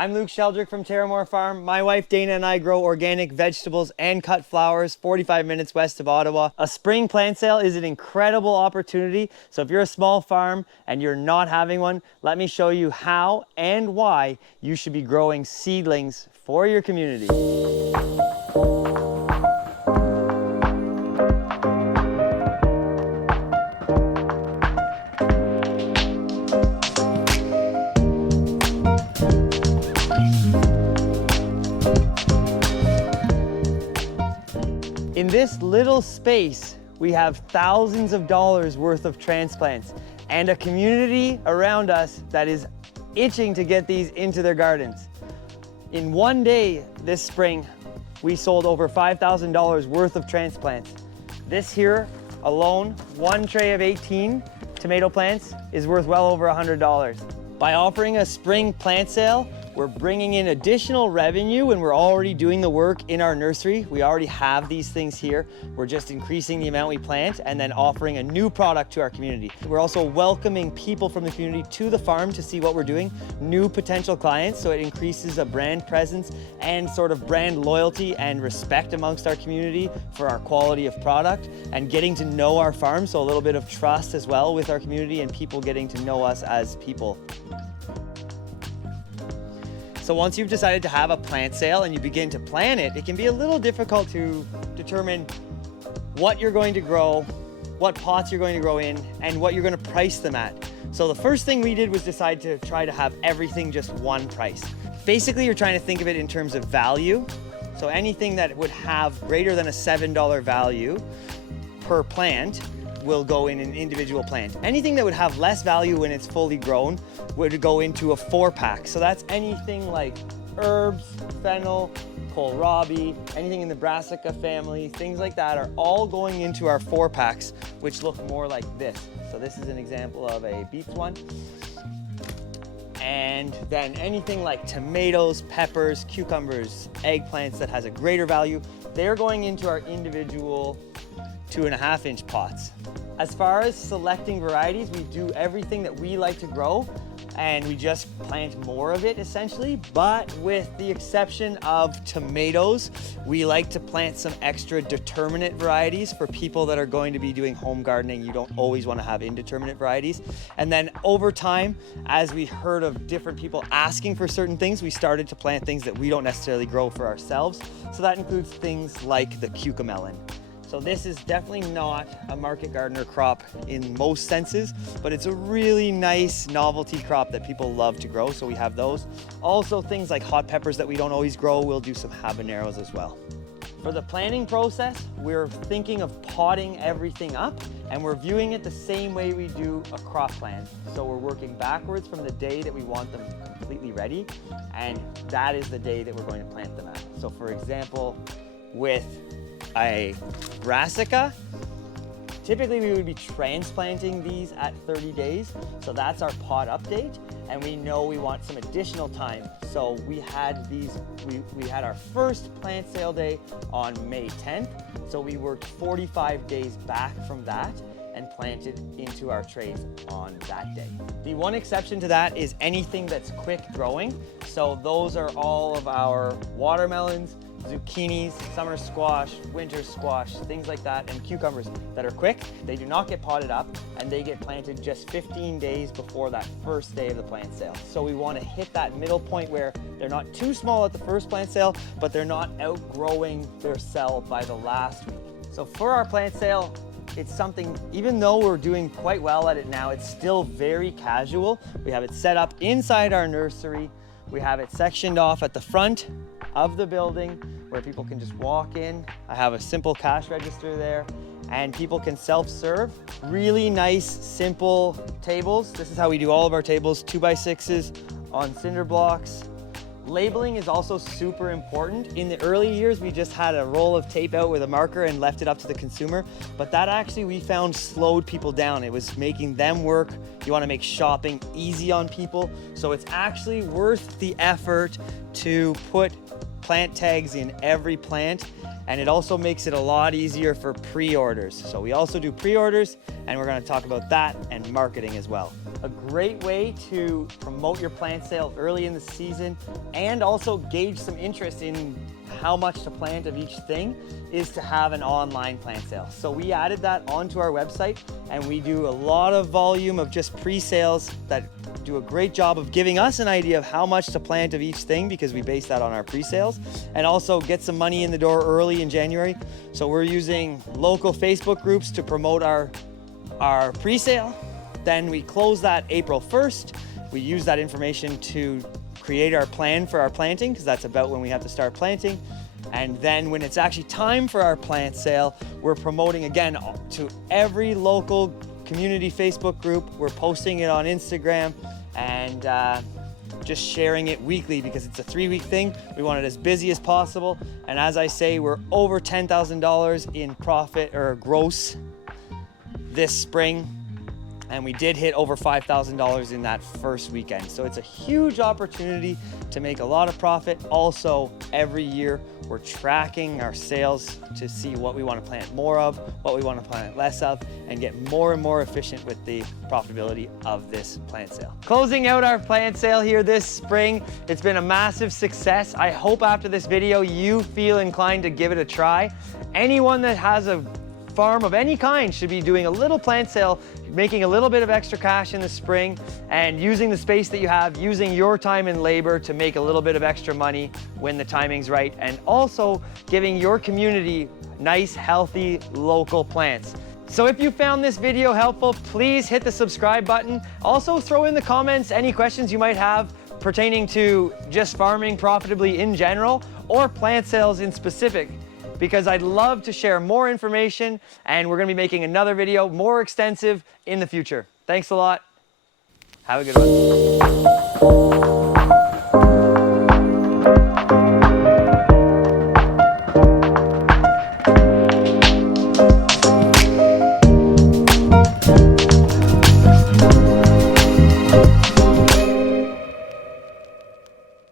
I'm Luke Sheldrick from Terramor Farm. My wife Dana and I grow organic vegetables and cut flowers 45 minutes west of Ottawa. A spring plant sale is an incredible opportunity. So if you're a small farm and you're not having one, let me show you how and why you should be growing seedlings for your community. In this little space, we have thousands of dollars worth of transplants and a community around us that is itching to get these into their gardens. In one day this spring, we sold over $5,000 worth of transplants. This here alone, one tray of 18 tomato plants is worth well over $100. By offering a spring plant sale, we're bringing in additional revenue when we're already doing the work in our nursery. We already have these things here. We're just increasing the amount we plant and then offering a new product to our community. We're also welcoming people from the community to the farm to see what we're doing, new potential clients, so it increases a brand presence and sort of brand loyalty and respect amongst our community for our quality of product and getting to know our farm, so a little bit of trust as well with our community and people getting to know us as people. So once you've decided to have a plant sale and you begin to plan it, it can be a little difficult to determine what you're going to grow, what pots you're going to grow in, and what you're going to price them at. So the first thing we did was decide to try to have everything just one price. Basically, you're trying to think of it in terms of value. So anything that would have greater than a $7 value per plant will go in an individual plant. Anything that would have less value when it's fully grown would go into a 4-pack. So that's anything like herbs, fennel, kohlrabi, anything in the brassica family, things like that are all going into our 4-packs, which look more like this. So this is an example of a beets one. And then anything like tomatoes, peppers, cucumbers, eggplants that has a greater value, they're going into our individual 2.5-inch pots. As far as selecting varieties, we do everything that we like to grow and we just plant more of it essentially, but with the exception of tomatoes, we like to plant some extra determinate varieties for people that are going to be doing home gardening. You don't always want to have indeterminate varieties. And then over time, as we heard of different people asking for certain things, we started to plant things that we don't necessarily grow for ourselves. So that includes things like the cucamelon. So this is definitely not a market gardener crop in most senses, but it's a really nice novelty crop that people love to grow, so we have those. Also things like hot peppers that we don't always grow, we'll do some habaneros as well. For the planting process, we're thinking of potting everything up and we're viewing it the same way we do a crop plan. So we're working backwards from the day that we want them completely ready, and that is the day that we're going to plant them at. So for example, with a brassica, typically we would be transplanting these at 30 days. So that's our pot update. And we know we want some additional time. So we had we had our first plant sale day on May 10th. So we worked 45 days back from that and planted into our trays on that day. The one exception to that is anything that's quick growing. So those are all of our watermelons, zucchinis, summer squash, winter squash, things like that, and cucumbers that are quick. They do not get potted up and they get planted just 15 days before that first day of the plant sale. So we want to hit that middle point where they're not too small at the first plant sale, but they're not outgrowing their cell by the last week. So for our plant sale, it's something, even though we're doing quite well at it now, it's still very casual. We have it set up inside our nursery. We have it sectioned off at the front of the building where people can just walk in. I have a simple cash register there and people can self-serve. Really nice, simple tables. This is how we do all of our tables, 2x6s on cinder blocks. Labeling is also super important. In the early years, we just had a roll of tape out with a marker and left it up to the consumer, but that actually we found slowed people down. It was making them work. You want to make shopping easy on people. So it's actually worth the effort to put plant tags in every plant, and it also makes it a lot easier for pre-orders. So we also do pre-orders, and we're going to talk about that and marketing as well. A great way to promote your plant sale early in the season and also gauge some interest in how much to plant of each thing is to have an online plant sale. So we added that onto our website, and we do a lot of volume of just pre-sales that do a great job of giving us an idea of how much to plant of each thing, because we base that on our pre-sales, and also get some money in the door early in January. So we're using local Facebook groups to promote our pre-sale. Then we close that April 1st. We use that information to create our plan for our planting, because that's about when we have to start planting. And then when it's actually time for our plant sale, we're promoting again to every local community Facebook group. We're posting it on Instagram and just sharing it weekly, because it's a 3-week thing. We want it as busy as possible. And as I say, we're over $10,000 in profit or gross this spring. And we did hit over $5,000 in that first weekend. So it's a huge opportunity to make a lot of profit. Also, every year we're tracking our sales to see what we want to plant more of, what we want to plant less of, and get more and more efficient with the profitability of this plant sale. Closing out our plant sale here this spring, it's been a massive success. I hope after this video you feel inclined to give it a try. Anyone that has a farm of any kind should be doing a little plant sale, making a little bit of extra cash in the spring, and using the space that you have, using your time and labor to make a little bit of extra money when the timing's right, and also giving your community nice, healthy, local plants. So if you found this video helpful, please hit the subscribe button. Also throw in the comments any questions you might have pertaining to just farming profitably in general, or plant sales in specific, because I'd love to share more information, and we're gonna be making another video more extensive in the future. Thanks a lot. Have a good one.